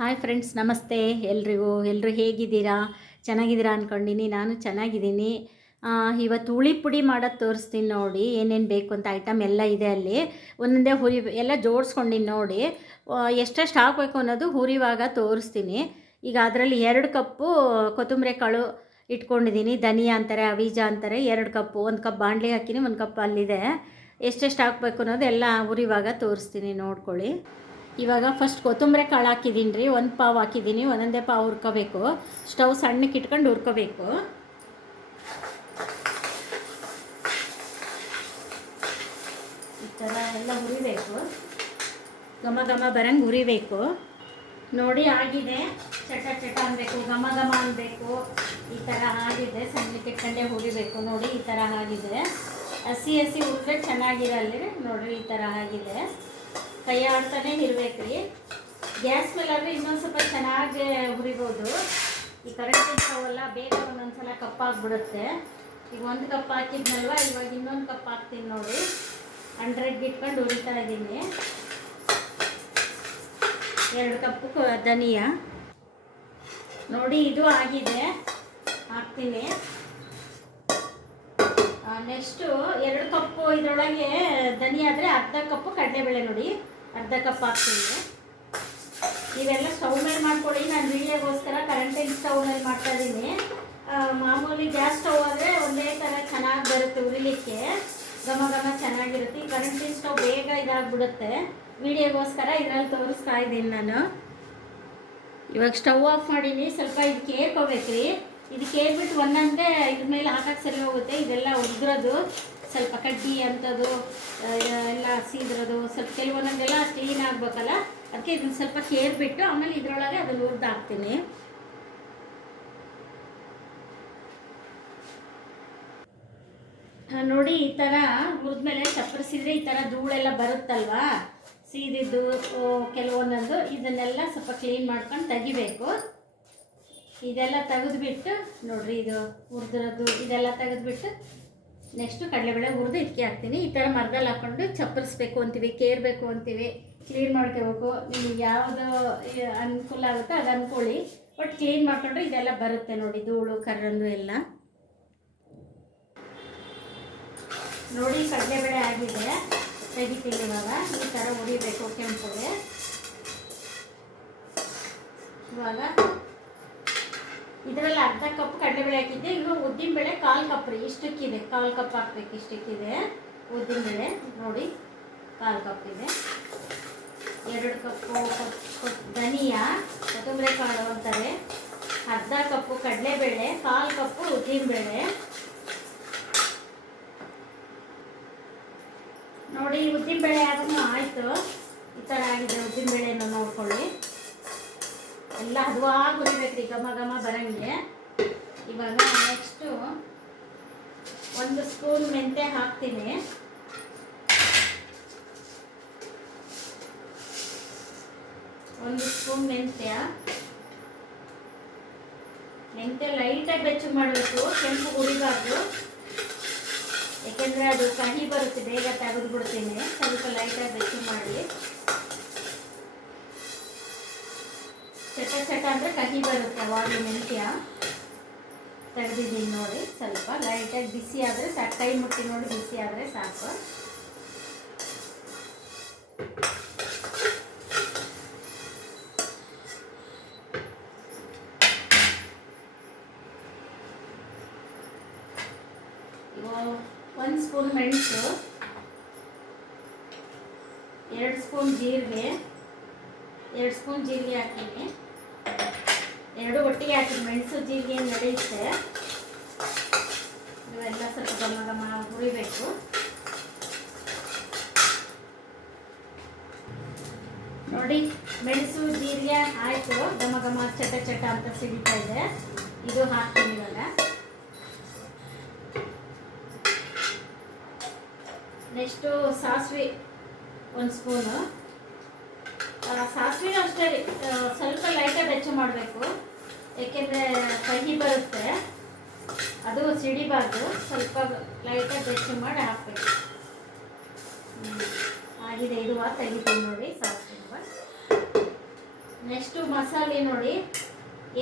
Hi friends, ನಮಸ್ತೆ ಎಲ್ಲರೂ ಹೇಗಿದ್ದೀರಾ? ಚೆನ್ನಾಗಿದ್ದೀರಾ ಅಂದ್ಕೊಂಡಿನಿ. ನಾನು ಚೆನ್ನಾಗಿದ್ದೀನಿ. ಇವತ್ತು ಹುಳಿ ಪುಡಿ ಮಾಡೋದು ತೋರಿಸ್ತೀನಿ ನೋಡಿ. ಏನೇನು ಬೇಕು ಅಂತ ಐಟಮ್ ಎಲ್ಲ ಇದೆ ಅಲ್ಲಿ. ಒಂದೊಂದೇ ಎಲ್ಲ ಜೋಡಿಸ್ಕೊಂಡಿನಿ ನೋಡಿ. ಎಷ್ಟೆಷ್ಟು ಹಾಕಬೇಕು ಅನ್ನೋದು ಹುರಿವಾಗ ತೋರಿಸ್ತೀನಿ. ಈಗ ಅದರಲ್ಲಿ 2 ಕಪ್ಪು ಕೊತ್ತಂಬರಿ ಕಾಳು ಇಟ್ಕೊಂಡಿದ್ದೀನಿ. ಧನಿಯಾ ಅಂತಾರೆ, ಅವೀಜ ಅಂತಾರೆ. 2 ಕಪ್ಪು, 1 ಕಪ್ ಬಾಣಲೆ ಹಾಕಿನಿ, 1 ಕಪ್ ಅಲ್ಲಿದೆ. ಎಷ್ಟೆಷ್ಟು ಹಾಕಬೇಕು ಅನ್ನೋದು ಎಲ್ಲ ಹುರಿವಾಗ ತೋರಿಸ್ತೀನಿ, ನೋಡ್ಕೊಳ್ಳಿ. ಇವಾಗ ಫಸ್ಟ್ ಕೊತ್ತಂಬರಿ ಕಾಳು ಹಾಕಿದ್ದೀನಿ ರೀ. 1 ಪಾವು ಹಾಕಿದ್ದೀನಿ. ಒಂದೊಂದೇ ಪಾವು ಹುರ್ಕೋಬೇಕು. ಸ್ಟವ್ ಸಣ್ಣಕ್ಕೆ ಇಟ್ಕೊಂಡು ಹುರ್ಕೋಬೇಕು. ಈ ಥರ ಎಲ್ಲ ಹುರಿಬೇಕು. ಘಮ ಘಮ ಬರಂಗೆ ಹುರಿಬೇಕು ನೋಡಿ. ಆಗಿದೆ, ಚಟ ಚಟ ಅನ್ನಬೇಕು, ಘಮ ಘಮ ಅನ್ನಬೇಕು. ಈ ಥರ ಆಗಿದೆ. ಸಣ್ಣಕ್ಕೆ ಇಟ್ಕೊಂಡೇ ಹುರಿಬೇಕು ನೋಡಿ. ಈ ಥರ ಆಗಿದೆ. ಹಸಿ ಹುರಿದ್ರೆ ಚೆನ್ನಾಗಿರಲ್ಲ ನೋಡಿರಿ. ಈ ಥರ ಆಗಿದೆ. ಕೈ ಆಡ್ತಾನೆ ಇರಬೇಕ್ರಿ. ಗ್ಯಾಸ್ ಮೇಲಾದರೆ ಇನ್ನೊಂದು ಸ್ವಲ್ಪ ಚೆನ್ನಾಗಿ ಹುರಿಬೋದು. ಈ ಕರೆಂಟಿನ ಸ್ಟವೆಲ್ಲ ಬೇಗ ಒಂದೊಂದ್ಸಲ ಕಪ್ಪಾಗ್ಬಿಡುತ್ತೆ. ಈಗ 1 ಕಪ್ ಹಾಕಿದ್ನಲ್ವ, ಇವಾಗ ಇನ್ನೊಂದು ಕಪ್ ಹಾಕ್ತೀನಿ ನೋಡಿ. 100ಗೆ ಇಟ್ಕೊಂಡು ಹುರಿತಾ ಇದ್ದೀನಿ. 2 ಕಪ್ಪು ಧನಿಯಾ ನೋಡಿ. ಇದು ಆಗಿದೆ, ಹಾಕ್ತೀನಿ. ನೆಕ್ಸ್ಟು 2 ಕಪ್ಪು ಇದರೊಳಗೆ ಧನಿಯಾ ಆದರೆ ಅರ್ಧ ಕಪ್ಪು ಕಡಲೆಬೇಳೆ ನೋಡಿ. ಅರ್ಧ ಕಪ್ ಹಾಕ್ತೀನಿ. ಇವೆಲ್ಲ ಸ್ಟವ್ ಮೇಲೆ ಮಾಡ್ಕೊಳ್ಳಿ. ನಾನು ವೀಡಿಯೋಗೋಸ್ಕರ ಕರೆಂಟಿನ ಸ್ಟವ್ ಮೇಲೆ ಮಾಡ್ತಾಯಿದ್ದೀನಿ. ಮಾಮೂಲಿ ಗ್ಯಾಸ್ ಸ್ಟವ್ ಆದರೆ ಒಂದೇ ಥರ ಚೆನ್ನಾಗಿ ಬರುತ್ತೆ ಹುರಿಲಿಕ್ಕೆ. ಘಮ ಘಮ ಚೆನ್ನಾಗಿರುತ್ತೆ. ಈ ಕರೆಂಟಿನ ಸ್ಟವ್ ಬೇಗ ಇದಾಗ್ಬಿಡುತ್ತೆ. ವೀಡಿಯೋಗೋಸ್ಕರ ಇದರಲ್ಲಿ ತೋರಿಸ್ತಾ ಇದ್ದೀನಿ ನಾನು. ಇವಾಗ ಸ್ಟವ್ ಆಫ್ ಮಾಡೀನಿ. ಸ್ವಲ್ಪ ಇದಕ್ಕೆ ಏರ್ಕೋಬೇಕ್ರಿ. ಇದಕ್ಕೆ ಏರ್ಬಿಟ್ಟು ಒಂದೊಂದೇ ಇದ್ರ ಮೇಲೆ ಹಾಕಕ್ಕೆ ಸರಿ ಹೋಗುತ್ತೆ. ಇದೆಲ್ಲ ಉದ್ರೋದು ಸ್ವಲ್ಪ ಕಡ್ಡಿ ಅಂಥದ್ದು ಎಲ್ಲ ಸೀದ್ರೋದು ಸ್ವಲ್ಪ ಕೆಲವೊಂದೊಂದೆಲ್ಲ ಕ್ಲೀನ್ ಆಗಬೇಕಲ್ಲ. ಅದಕ್ಕೆ ಇದನ್ನು ಸ್ವಲ್ಪ ಕೇರ್ಬಿಟ್ಟು ಆಮೇಲೆ ಇದರೊಳಗೆ ಅದನ್ನು ಹುರಿದು ಹಾಕ್ತೀನಿ. ನೋಡಿ, ಈ ಥರ ಹುರಿದ್ಮೇಲೆ ಚಪ್ಪರಿಸಿದ್ರೆ ಈ ಥರ ಧೂಳೆಲ್ಲ ಬರುತ್ತಲ್ವಾ, ಸೀದಿದ್ದು ಕೆಲವೊಂದೊಂದು. ಇದನ್ನೆಲ್ಲ ಸ್ವಲ್ಪ ಕ್ಲೀನ್ ಮಾಡ್ಕೊಂಡು ತೆಗಿಬೇಕು. ಇದೆಲ್ಲ ತೆಗೆದುಬಿಟ್ಟು ನೋಡಿರಿ, ಇದು ಹುರಿದಿರೋದು ಇದೆಲ್ಲ ತೆಗೆದುಬಿಟ್ಟು ನೆಕ್ಸ್ಟು ಕಡಲೆಬೇಳೆ ಹುರಿದು ಇದಕ್ಕೆ ಹಾಕ್ತೀನಿ. ಈ ಥರ ಮರದಲ್ಲಿ ಹಾಕ್ಕೊಂಡು ಚಪ್ಪರಿಸ್ಬೇಕು ಅಂತೀವಿ, ಕೇರಬೇಕು ಅಂತೀವಿ, ಕ್ಲೀನ್ ಮಾಡ್ಕೋಬೇಕು. ನಿಮಗೆ ಯಾವುದು ಅನುಕೂಲ ಆಗುತ್ತೋ ಅದು ಅಂದ್ಕೊಳ್ಳಿ. ಬಟ್ ಕ್ಲೀನ್ ಮಾಡ್ಕೊಂಡ್ರೆ ಇದೆಲ್ಲ ಬರುತ್ತೆ ನೋಡಿ, ಧೂಳು ಕರ್ರಂದು ಎಲ್ಲ. ನೋಡಿ, ಕಡಲೆಬೇಳೆ ಆಗಿದೆ, ತೆಗಿತೀನಿ ಇವಾಗ. ಈ ಥರ ಹುರಿಬೇಕು ಕೆಂಪುಗೆ. ಇವಾಗ ಇದರಲ್ಲಿ ಅರ್ಧ ಕಪ್ ಕಡಲೆಬೇಳೆ ಹಾಕಿದ್ದೆ. ಈಗ ಉದ್ದಿನಬೇಳೆ 1/4 ಕಪ್ ರೀ. ಇಷ್ಟಕ್ಕಿದೆ, 1/4 ಕಪ್ ಹಾಕ್ಬೇಕು. ಇಷ್ಟಕ್ಕಿದೆ ಉದ್ದಿನಬೇಳೆ ನೋಡಿ, 1/4 ಕಪ್ ಇದೆ. 2 ಕಪ್ಪು ಧನಿಯಾ, ಕೊತ್ತಂಬರಿ ಕಾಳು ಅಂತಾರೆ. ಅರ್ಧ ಕಪ್ಪು ಕಡಲೆಬೇಳೆ, 1/4 ಕಪ್ಪು ಉದ್ದಿನಬೇಳೆ ನೋಡಿ. ಉದ್ದಿನಬೇಳೆ ಅದನ್ನು ಆಯಿತು. ಈ ಥರ ಆಗಿದೆ ಉದ್ದಿನಬೇಳೆಯನ್ನು ನೋಡ್ಕೊಳ್ಳಿ. ಎಲ್ಲ ಹದವಾಗಿ ಹುರಿಬೇಕ್ರಿ, ಘಮ ಘಮ ಬರಂಗೆ. ಇವಾಗ ನೆಕ್ಸ್ಟು 1 ಸ್ಪೂನ್ ಮೆಂತ್ಯ ಹಾಕ್ತೀನಿ. ಒಂದು ಸ್ಪೂನ್ ಮೆಂತ್ಯ ಲೈಟಾಗಿ ಬೆಚ್ಚಗೆ ಮಾಡಬೇಕು, ಕೆಂಪು ಹುರಿಬಾರ್ದು. ಯಾಕೆಂದರೆ ಅದು ಕಹಿ ಬರುತ್ತೆ, ಬೇಗ ತೆಗೆದು ಬಿಡ್ತೀನಿ. ಸ್ವಲ್ಪ ಲೈಟಾಗಿ ಬೆಚ್ಚಗೆ ಮಾಡಿ. ಚಟ ಚಟ ಅಂದರೆ ಕಹಿ ಬರುತ್ತೆ ಅವಾಗ. ಮೆಂತ್ಯ ತೆಗೆದಿದ್ದೀನಿ ನೋಡಿ. ಸ್ವಲ್ಪ ಲೈಟಾಗಿ ಬಿಸಿ ಆದರೆ ಸಾಕು, ಕೈ ಮುಟ್ಟಿ ನೋಡಿ, ಬಿಸಿ ಆದರೆ ಸಾಕು. ಇವಾಗ 1 ಸ್ಪೂನ್ ಮೆಣಸು, 2 ಸ್ಪೂನ್ ಜೀರಿಗೆ, 2 ಸ್ಪೂನ್ ಜೀರಿಗೆ ಹಾಕ್ತೀನಿ. 2 ಒಟ್ಟಿಗೆ ಹಾಕಿನಿ. ಮೆಣಸು ಜೀರಿಗೆ ನಡೆಯುತ್ತೆ. ಇವೆಲ್ಲ ಸ್ವಲ್ಪ ಘಮ ಘಮ ಹುರಿಬೇಕು. ನೋಡಿ, ಮೆಣಸು ಜೀರಿಗೆ ಆಯಿತು. ಘಮ ಘಮ ಚಟ ಚಟ ಅಂತ ಸಿಡಿತಾ ಇದೆ. ಇದು ಹಾಕ್ತೀನಿ ಇವಾಗ. ನೆಕ್ಸ್ಟು ಸಾಸಿವೆ 1 ಸ್ಪೂನು. ಸಾಸಿವೆ ಅಷ್ಟೇ ರೀ, ಸ್ವಲ್ಪ ಲೈಟಾಗಿ ಬೆಚ್ಚ ಮಾಡಬೇಕು. ಏಕೆಂದರೆ ಕಹಿ ಬರುತ್ತೆ, ಅದು ಸಿಡಿಬಾರ್ದು. ಸ್ವಲ್ಪ ಲೈಟಾಗಿ ಬೆಚ್ಚ ಮಾಡಿ ಹಾಕಬೇಕು. ಆಗಿದೆ. ಇದು ತೆಗಿತೀನಿ ನೋಡಿ ಸಾಸಿವೆ. ನೆಕ್ಸ್ಟು ಮಸಾಲೆ ನೋಡಿ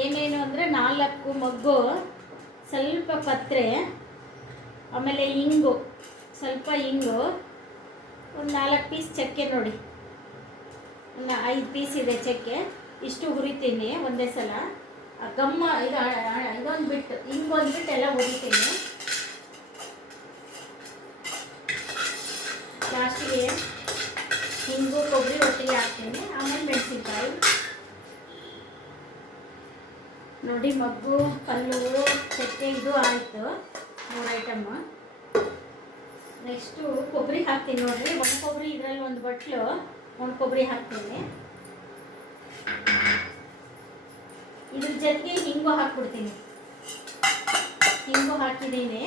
ಏನೇನು ಅಂದರೆ 4 ಮೊಗ್ಗು, ಸ್ವಲ್ಪ ಪತ್ರೆ, ಆಮೇಲೆ ಇಂಗು, ಸ್ವಲ್ಪ ಇಂಗು, ಒಂದು 4 ಪೀಸ್ ಚಕ್ಕೆ ನೋಡಿ, ಒಂದು 5 ಪೀಸ್ ಇದೆ ಚಕ್ಕೆ. ಇಷ್ಟು ಹುರಿತೀನಿ ಒಂದೇ ಸಲ. ಗಮ್ಮ ಇದೊಂದು ಬಿಟ್ಟು ಹಿಂಗೊಂದು ಬಿಟ್ಟು ಎಲ್ಲ ಹುರಿತೀನಿ. ಲಾಸ್ಟಿಗೆ ಹಿಂಗು ಕೊಬ್ಬರಿ ಒಟ್ಟಿಗೆ ಹಾಕ್ತೀನಿ, ಆಮೇಲೆ ಮೆಣಸಿನ್ಕಾಯಿ ನೋಡಿ. ಮಗ್ಗು, ಪಲ್ಲು, ಚಕ್ಕೆ ಇದು ಆಯಿತು 3 ಐಟಮ್ಮು. ನೆಕ್ಸ್ಟು ಕೊಬ್ಬರಿ ಹಾಕ್ತೀನಿ ನೋಡಿರಿ. ಒಣ ಕೊಬ್ಬರಿ ಇದರಲ್ಲಿ ಒಂದು ಬಟ್ಲು ಒಣ ಕೊಬ್ಬರಿ ಹಾಕ್ತೀನಿ. ಇದ್ರ ಜೊತೆಗೆ ಹಿಂಗು ಹಾಕ್ಬಿಡ್ತೀನಿ. ಹಿಂಗು ಹಾಕಿದ್ದೀನಿ.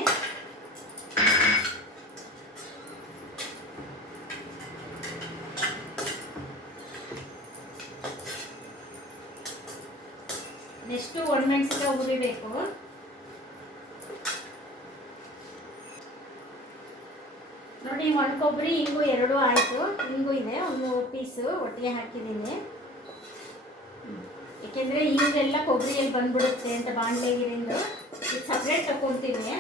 ನೆಕ್ಸ್ಟು ಒಣಮೆಣಸಿನಕಾಯಿ ಹುರಿಬೇಕು ನೋಡಿ. ಒಣ ಕೊಬ್ಬರಿ ಹಿಂಗು 2 ಆಯಿತು. ಹಿಂಗು ಇದೆ ಒಂದು ಪೀಸು ಒಟ್ಟಿಗೆ ಹಾಕಿದ್ದೀನಿ. ಏಕೆಂದರೆ ಹಿಂಗೆಲ್ಲ ಕೊಬ್ಬರಿಯಲ್ಲಿ ಬಂದ್ಬಿಡುತ್ತೆ ಅಂತ ಬಾಣಲೆಗಿರಿಂದ ಇದು ಸಪ್ರೇಟ್ ತಗೊಳ್ತೀನಿ.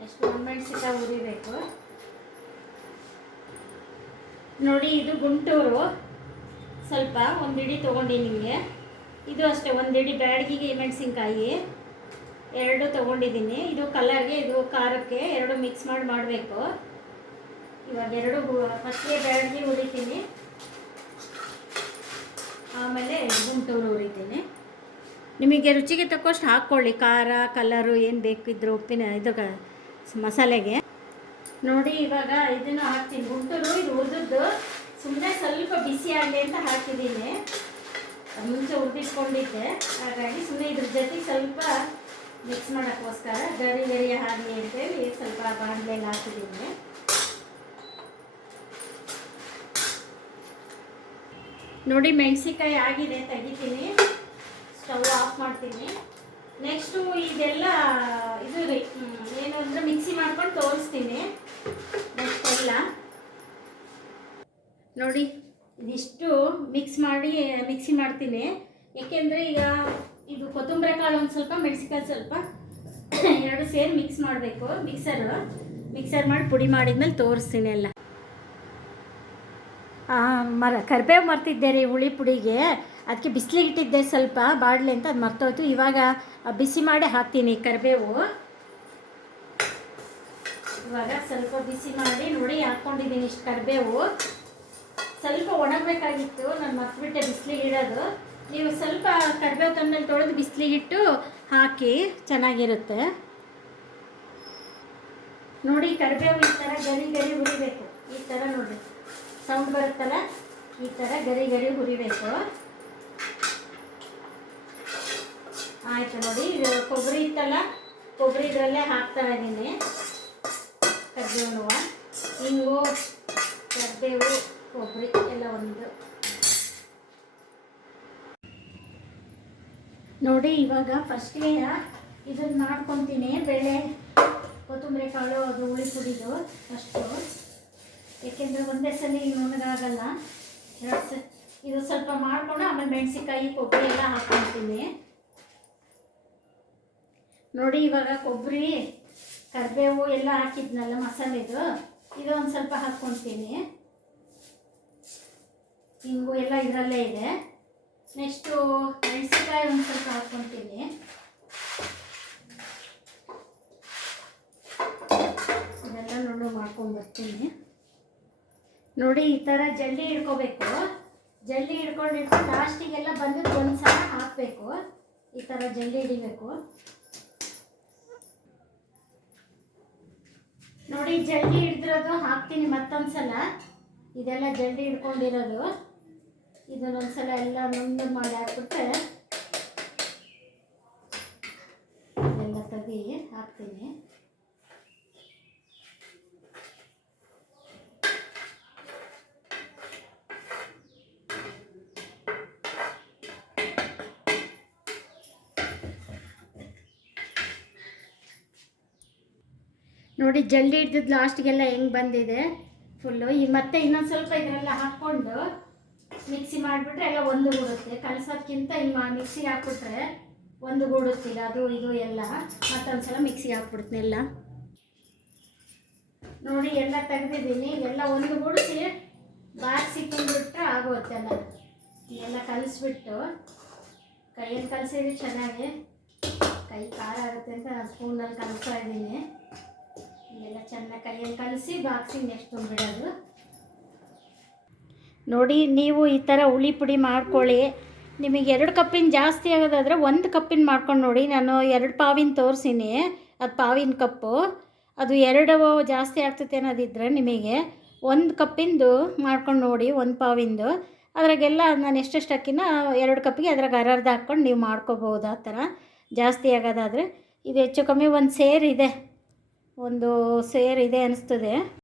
ನೆಕ್ಸ್ಟ್ ಒಣಮೆಣಸಿನಕಾಯಿ ಹುರಿಬೇಕು ನೋಡಿ. ಇದು ಗುಂಟೂರು ಸ್ವಲ್ಪ ಒಂದು ಹಿಡಿ ತೊಗೊಂಡಿದ್ದೀನಿ. ಇದು ಅಷ್ಟೇ ಒಂದು ಹಿಡಿ ಬ್ಯಾಡಗಿಗೆ ಮೆಣಸಿನ್ಕಾಯಿ 2 ತೊಗೊಂಡಿದ್ದೀನಿ. ಇದು ಕಲರ್ಗೆ, ಇದು ಖಾರಕ್ಕೆ 2 ಮಿಕ್ಸ್ ಮಾಡಿ ಮಾಡಬೇಕು. ಇವಾಗ 2 ಫಸ್ಟ್ಗೆ ಬ್ಯಾಡಗಿ ಹುರಿತೀನಿ, ಆಮೇಲೆ ಗುಂಟೂರು ಹುರಿತೀನಿ. ನಿಮಗೆ ರುಚಿಗೆ ತಕ್ಕಷ್ಟು ಹಾಕ್ಕೊಳ್ಳಿ, ಖಾರ ಕಲರು ಏನು ಬೇಕಿದ್ರು, ಉಪ್ಪಿನ ಇದು ಮಸಾಲೆಗೆ ನೋಡಿ. ಇವಾಗ ಇದನ್ನು ಹಾಕ್ತೀನಿ ಗುಂಟೂರು. ಇದು ಹುರಿದದ್ದು ಸುಮ್ಮನೆ ಸ್ವಲ್ಪ ಬಿಸಿ ಆಗಲಿ ಅಂತ ಹಾಕಿದ್ದೀನಿ. ಮುಂಚೆ ಹುರಿದಿಟ್ಕೊಂಡಿದ್ದೆ, ಹಾಗಾಗಿ ಸುಮ್ಮನೆ ಇದ್ರ ಜೊತೆಗೆ ಸ್ವಲ್ಪ ಮಿಕ್ಸ್ ಮಾಡೋಕ್ಕೋಸ್ಕರ ಗರಿ ಗರಿ ಆಗಲಿ ಅಂತೇಳಿ ಸ್ವಲ್ಪ ಬಾಣಲೆಯಲ್ಲಿ ಹಾಕಿದ್ದೀನಿ. ನೋಡಿ ಮೆಣಸಿನ್ಕಾಯಿ ಆಗಿದೆ, ತೆಗಿತೀನಿ, ಸ್ಟವ್ ಆಫ್ ಮಾಡ್ತೀನಿ. ನೆಕ್ಸ್ಟು ಇದೆಲ್ಲ ಇದು ಏನು ಅಂದರೆ ಮಿಕ್ಸಿ ಮಾಡ್ಕೊಂಡು ತೋರಿಸ್ತೀನಿ. ನೆಕ್ಸ್ಟ್ ಎಲ್ಲ ನೋಡಿ ಇದಿಷ್ಟು ಮಿಕ್ಸಿ ಮಾಡ್ತೀನಿ. ಏಕೆಂದರೆ ಈಗ ಇದು ಕೊತ್ತಂಬರಿ ಕಾಳು ಒಂದು ಸ್ವಲ್ಪ, ಮೆಣಸಿನ್ಕಾಯಿ ಸ್ವಲ್ಪ 2 ಸೇರಿ ಮಿಕ್ಸ್ ಮಾಡಬೇಕು. ಮಿಕ್ಸರ್ ಮಾಡಿ ಪುಡಿ ಮಾಡಿದ್ಮೇಲೆ ತೋರಿಸ್ತೀನಿ ಎಲ್ಲ. ಕರಿಬೇವು ಮರ್ತಿದ್ದೆ ರೀ ಹುಳಿ ಪುಡಿಗೆ, ಅದಕ್ಕೆ ಬಿಸಿಲಿಗೆ ಇಟ್ಟಿದ್ದೆ ಸ್ವಲ್ಪ ಬಾಡಲಿ ಅಂತ, ಅದು ಮರ್ತೋಯ್ತು. ಇವಾಗ ಬಿಸಿ ಮಾಡಿ ಹಾಕ್ತೀನಿ ಕರಿಬೇವು. ಇವಾಗ ಸ್ವಲ್ಪ ಬಿಸಿ ಮಾಡಿ ನೋಡಿ ಹಾಕ್ಕೊಂಡಿದ್ದೀನಿ ಇಷ್ಟು ಕರಿಬೇವು. ಸ್ವಲ್ಪ ಒಣಗಬೇಕಾಗಿತ್ತು, ನಾನು ಮರ್ತ್ಬಿಟ್ಟೆ ಬಿಸಿಲಿಗೆ ಇಡೋದು. ನೀವು ಸ್ವಲ್ಪ ಕರಿಬೇವು ತಂದಲ್ಲಿ ತೊಳೆದು ಬಿಸಿಲಿಗಿಟ್ಟು ಹಾಕಿ ಚೆನ್ನಾಗಿರುತ್ತೆ ನೋಡಿ. ಕರಿಬೇವು ಈ ಥರ ಗರಿ ಗರಿ ಹುರಿಬೇಕು. ಈ ಥರ ನೋಡಿ ಸೌಂಡ್ ಬರುತ್ತಲ್ಲ, ಈ ಥರ ಗರಿ ಗರಿ ಹುರಿಬೇಕು. ಆಯಿತು ನೋಡಿ. ಇದು ಕೊಬ್ಬರಿ ಇತ್ತಲ್ಲ, ಕೊಬ್ಬರಿ ಇದರಲ್ಲೇ ಹಾಕ್ತಾ ಇದ್ದೀನಿ. ಕರಿಬೇವು, ಹಿಂಗು, ಕರಿಬೇವು, ಕೊಬ್ಬರಿ ಎಲ್ಲ ಒಂದು ನೋಡಿ. ಇವಾಗ ಫಸ್ಟ್ಗೆ ಇದನ್ನು ಮಾಡ್ಕೊತೀನಿ. ಬೇಳೆ, ಕೊತ್ತಂಬರಿ ಕಾಳು, ಅದು ಹುಳಿ ಪುಡಿದು ಫಸ್ಟು. ಏಕೆಂದರೆ ಒಂದೇ ಸಲ ನುಣ್ಣಗಾಗಲ್ಲ. ಇದು ಸ್ವಲ್ಪ ಮಾಡಿಕೊಂಡು ಆಮೇಲೆ ಮೆಣಸಿನ್ಕಾಯಿ, ಕೊಬ್ಬರಿ ಎಲ್ಲ ಹಾಕ್ಕೊಳ್ತೀನಿ ನೋಡಿ. ಇವಾಗ ಕೊಬ್ಬರಿ, ಕರಿಬೇವು ಎಲ್ಲ ಹಾಕಿದ್ನಲ್ಲ ಮಸಾಲೆದು, ಇದು ಒಂದು ಸ್ವಲ್ಪ ಹಾಕ್ಕೊಳ್ತೀನಿ. ಹಿಂಗು ಎಲ್ಲ ಇದರಲ್ಲೇ ಇದೆ. ನೆಕ್ಸ್ಟು ಮೆಣಸಿನ್ಕಾಯಿ ಒಂದು ಸ್ವಲ್ಪ ಹಾಕ್ಕೊಳ್ತೀನಿ. ಇದೆಲ್ಲ ನುಣ್ಣು ಮಾಡ್ಕೊಂಡು ಬರ್ತೀನಿ ನೋಡಿ. ಈ ಥರ ಜಲ್ದಿ ಹಿಡ್ಕೋಬೇಕು. ಜಲ್ದಿ ಹಿಡ್ಕೊಂಡು ಲಾಸ್ಟಿಗೆಲ್ಲ ಬಂದು ಒಂದು ಸಲ ಹಾಕಬೇಕು. ಈ ಥರ ಜಲ್ದಿ ಹಿಡಿಬೇಕು ನೋಡಿ. ಜಲ್ದಿ ಹಿಡಿದಿರೋದು ಹಾಕ್ತೀನಿ ಮತ್ತೊಂದು ಸಲ. ಇದೆಲ್ಲ ಜಲ್ದಿ ಹಿಡ್ಕೊಂಡಿರೋದು ಇದನ್ನೊಂದ್ಸಲ ಎಲ್ಲ ನುಣ್ಣು ಮಾಡಿ ಹಾಕ್ಬಿಟ್ರೆ ಎಲ್ಲ ತೆಗಿ ಹಾಕ್ತೀನಿ. ನೋಡಿ ಜಲ್ದಿ ಹಿಡ್ದಿದ್ದು ಲಾಸ್ಟ್ಗೆಲ್ಲ ಹೆಂಗೆ ಬಂದಿದೆ. ಫುಲ್ಲು ಈ ಮತ್ತೆ ಇನ್ನೊಂದು ಸ್ವಲ್ಪ ಇದರೆಲ್ಲ ಹಾಕ್ಕೊಂಡು ಮಿಕ್ಸಿ ಮಾಡಿಬಿಟ್ರೆ ಎಲ್ಲ ಒಂದು ಗೂಡುತ್ತೆ. ಕಲಸೋದ್ಕಿಂತ ಹಿಂಗೆ ಮಿಕ್ಸಿಗೆ ಹಾಕ್ಬಿಟ್ರೆ ಒಂದು ಗೂಡುತ್ತೀಗ ಅದು ಇದು ಎಲ್ಲ. ಮತ್ತೊಂದು ಸಲ ಮಿಕ್ಸಿಗೆ ಹಾಕ್ಬಿಡ್ತೀನಿ ಎಲ್ಲ. ನೋಡಿ ಎಲ್ಲ ತೆಗೆದಿದ್ದೀನಿ. ಇವೆಲ್ಲ ಒಂದು ಗೂಡಿಸಿ ಬಾರಿಸಿಕೊಂಡ್ಬಿಟ್ರೆ ಆಗೋತ್ತೆಲ್ಲ. ಎಲ್ಲ ಕಲಿಸ್ಬಿಟ್ಟು ಕೈಯಲ್ಲಿ ಕಲಸಿದ್ರೆ ಚೆನ್ನಾಗಿ ಕೈ ಖಾರ ಆಗುತ್ತೆ ಅಂತ ನಾನು ಸ್ಪೂನಲ್ಲಿ ಕಲಿಸ್ತಾ ಇದ್ದೀನಿ. ಎಲ್ಲ ಚೆನ್ನಾಗಿ ಕೈಯಲ್ಲಿ ಕಲಸಿ ಬಾಕ್ಸಿಂಗ್ ನೆಕ್ಸ್ಟ್ ಬಿಡೋದು. ನೋಡಿ ನೀವು ಈ ಥರ ಹುಳಿ ಪುಡಿ ಮಾಡ್ಕೊಳ್ಳಿ. ನಿಮಗೆ 2 ಕಪ್ಪಿನ ಜಾಸ್ತಿ ಆಗೋದಾದರೆ 1 ಕಪ್ಪಿನ ಮಾಡ್ಕೊಂಡು ನೋಡಿ. ನಾನು 2 ಪಾವಿನ ತೋರಿಸೀನಿ, ಅದು ಪಾವಿನ ಕಪ್ಪು. ಅದು 2 ಜಾಸ್ತಿ ಆಗ್ತೈತೆ ಅನ್ನೋದಿದ್ದರೆ ನಿಮಗೆ 1 ಕಪ್ಪಿಂದು ಮಾಡ್ಕೊಂಡು ನೋಡಿ, 1 ಪಾವಿಂದು. ಅದ್ರಾಗೆಲ್ಲ ನಾನು ಎಷ್ಟೆಷ್ಟು ಅಕ್ಕಿನ 2 ಕಪ್ಪಿಗೆ ಅದ್ರಾಗ ಅರ್ಧ ಹಾಕ್ಕೊಂಡು ನೀವು ಮಾಡ್ಕೋಬೋದು. ಆ ಥರ ಜಾಸ್ತಿ ಆಗೋದಾದರೆ ಇದು ಹೆಚ್ಚು ಕಮ್ಮಿ ಒಂದು ಸೇರಿದೆ ಅನಿಸ್ತದೆ.